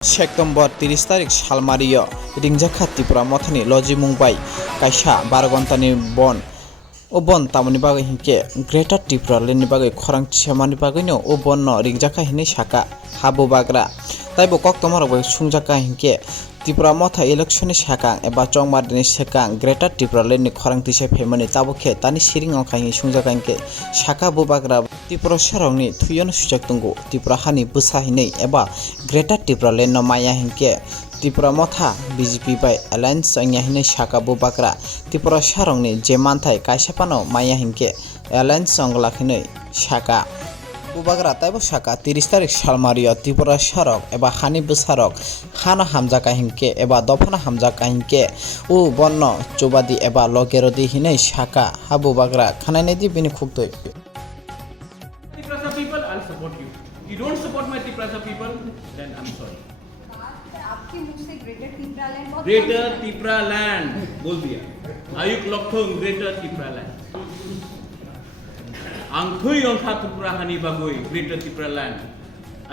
September 30 तारिख सालमारियो रिंजाखा त्रिपुरा मथानि लजि मुंबाई कायसा 12 घंटानि बन ओ बन तामनि बागै हिंके ग्रेटर त्रिपुरा लेनि बागै खरां थियामानि बागैनो ओ बन रिंजाखा हिनै साका हाबो बाग्रा ताइबो कक्तमारबो सुंजाका हिंके त्रिपुरा मथा इलेक्शननि साका एबा चंमारनि साका ग्रेटर त्रिपुरा लेनि खरां तिसे फेमनि ताबोखे तानि सिरिं अंखानि सुंजाका हिंके साका बो बाग्रा त्रिपुरा शहरनि थुयन सुजाक दंगो त्रिपुरा हानि बुसा हिनै एबा ग्रेटर त्रिपुरा लेन माया हिंके त्रिपुरा मथा बीजेपी बाय अलायंस अंगिया हिनै साका बो बाग्रा त्रिपुरा शहरनि जे मानथाय कायसापानो माया हिंके अलायंस अंगलाखिनै साका बुबाग्रा ताइबो साका 30 तारिख सालमारियो त्रिपुरा शहरक एबा हानि बुसारक खाना हामजाका हिंके एबा दफाना हामजाका हिंके उ बन्न चौबादी एबा लगे हिनै साका हाबो बाग्रा खानायनेदि बिनि खुक्तै Tiprasa people, I'll support you. You don't support my Tiprasa people, then I'm sorry. आपके मुख से ग्रेटर त्रिपुरा लैंड बहुत Greater Tipra land बोल दिया. आयुक Lakshman Greater Tipra land. आंखोई अंखा Tripura हानि बागोई Greater Tipra land.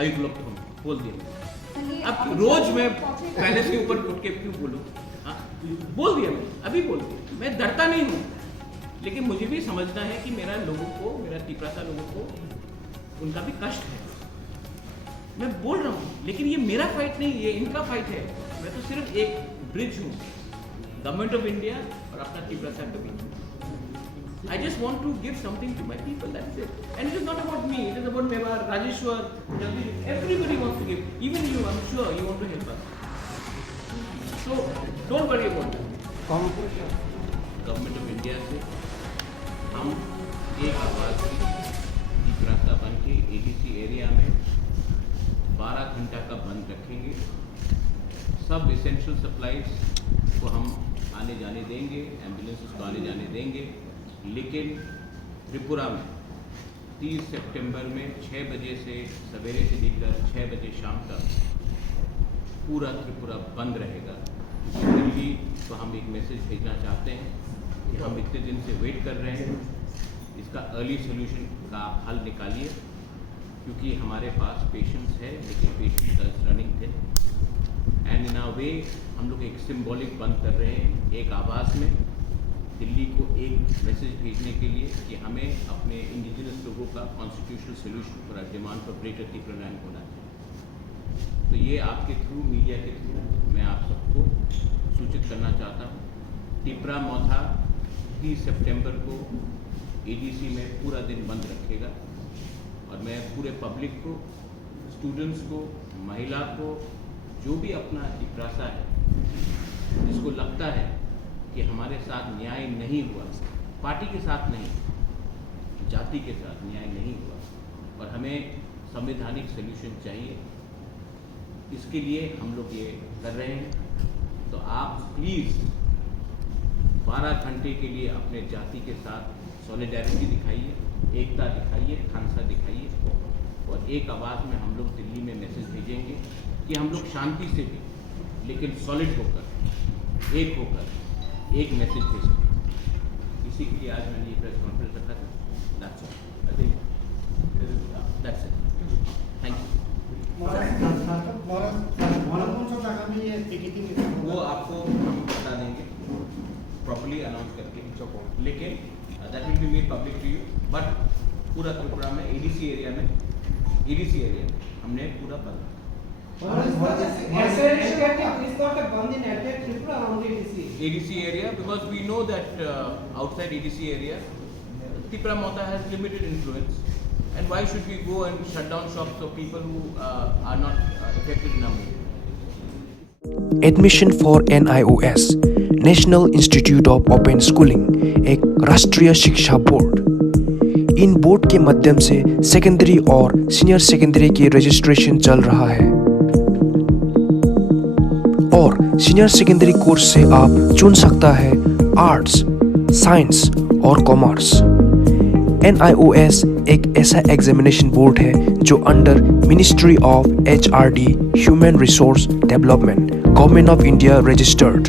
आयुक लक्ष्मण बोल दिया. अब रोज मैं पहले से ऊपर उठ के क्यों बोलूं? हाँ बोल दिया मैं अभी बोल दिया. मैं डरता नहीं हूँ. लेकिन मुझे भी समझना है कि मेरा लोगों को मेरा तिपरासा लोगों को उनका भी कष्ट है. मैं बोल रहा हूँ लेकिन ये मेरा फाइट नहीं, ये इनका फाइट है. मैं तो सिर्फ एक ब्रिज हूँ गवर्नमेंट ऑफ इंडिया और अपना तिपरासा के बीच. I just want to give something to my people, that's it. And it is not about me, it is about Mewar, Rajeshwar, everybody wants to give. Even you, I am sure you want to help us. So don't worry about government of India से हम एक आवाज़ रास्ता बन के ADC area में 12 घंटा का बंद रखेंगे. सब इसेंशियल सप्लाईज को हम आने जाने देंगे, एम्बुलेंसेस को आने जाने देंगे. लेकिन त्रिपुरा में 30 सितंबर में 6 बजे से सवेरे से लेकर 6 बजे शाम तक पूरा त्रिपुरा बंद रहेगा. दिल्ली को हम एक मैसेज भेजना चाहते हैं कि हम इतने दिन से वेट कर रहे हैं, इसका अर्ली सोल्यूशन का आप हल निकालिए. क्योंकि हमारे पास पेशेंट्स है लेकिन patients is running thin. And in a way हम लोग एक सिंबॉलिक बंद कर रहे हैं एक आवाज़ में दिल्ली को एक मैसेज भेजने के लिए कि हमें अपने इंडिजिनस लोगों का constitutional solution for demand for greater Tripura land होना चाहिए. तो ये आपके थ्रू, मीडिया के थ्रू मैं आप सबको सूचित करना चाहता हूँ. त्रिपुरा मथा 30 सितंबर को एडीसी में पूरा दिन बंद रखेगा. और मैं पूरे पब्लिक को, स्टूडेंट्स को, महिला को, जो भी अपना तिपरासा है जिसको लगता है कि हमारे साथ न्याय नहीं हुआ, पार्टी के साथ नहीं, जाति के साथ न्याय नहीं हुआ और हमें संवैधानिक सोल्यूशन चाहिए, इसके लिए हम लोग ये कर रहे हैं. तो आप प्लीज़ 12 घंटे के लिए अपने जाति के साथ सॉलिडारिटी दिखाइए, एकता दिखाइए, खानसा दिखाइए. और एक आवाज़ में हम लोग दिल्ली में मैसेज भेजेंगे कि हम लोग शांति से भी लेकिन सॉलिड होकर, एक होकर एक मैसेज भेजेंगे. इसी के लिए आज मैंने ये प्रेस कॉन्फ्रेंस रखा था. That's all. I think that's it. Thank you. वो आपको हम बता देंगे प्रॉपर्ली अनाउंस करके. लेकिन that will be made public to you. But पूरा त्रिपुरा में एडीसी एरिया में हमने पूरा बंद. ADC area because we know that outside ADC area Tripura Mota has limited influence, and why should we go and shut down shops of people who are not affected in our movement. Admission for NIOS national institute of open schooling एक राष्ट्रीय शिक्षा board. इन board के माध्यम से secondary और senior secondary की registration चल रहा है और सीनियर सेकेंडरी कोर्स से आप चुन सकता है आर्ट्स, साइंस और कॉमर्स. NIOS एक ऐसा एग्जामिनेशन बोर्ड है जो under ministry of HRD human resource development government of India registered.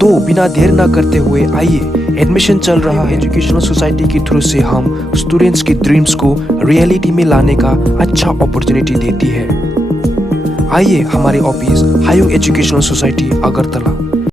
तो बिना देर ना करते हुए आइए, एडमिशन चल रहा है. एजुकेशनल सोसाइटी के थ्रू से हम स्टूडेंट्स की ड्रीम्स को रियलिटी में लाने का अच्छा अपॉर्चुनिटी देती है. आइए हमारे ऑफिस हायुंग एजुकेशनल सोसाइटी अगरतला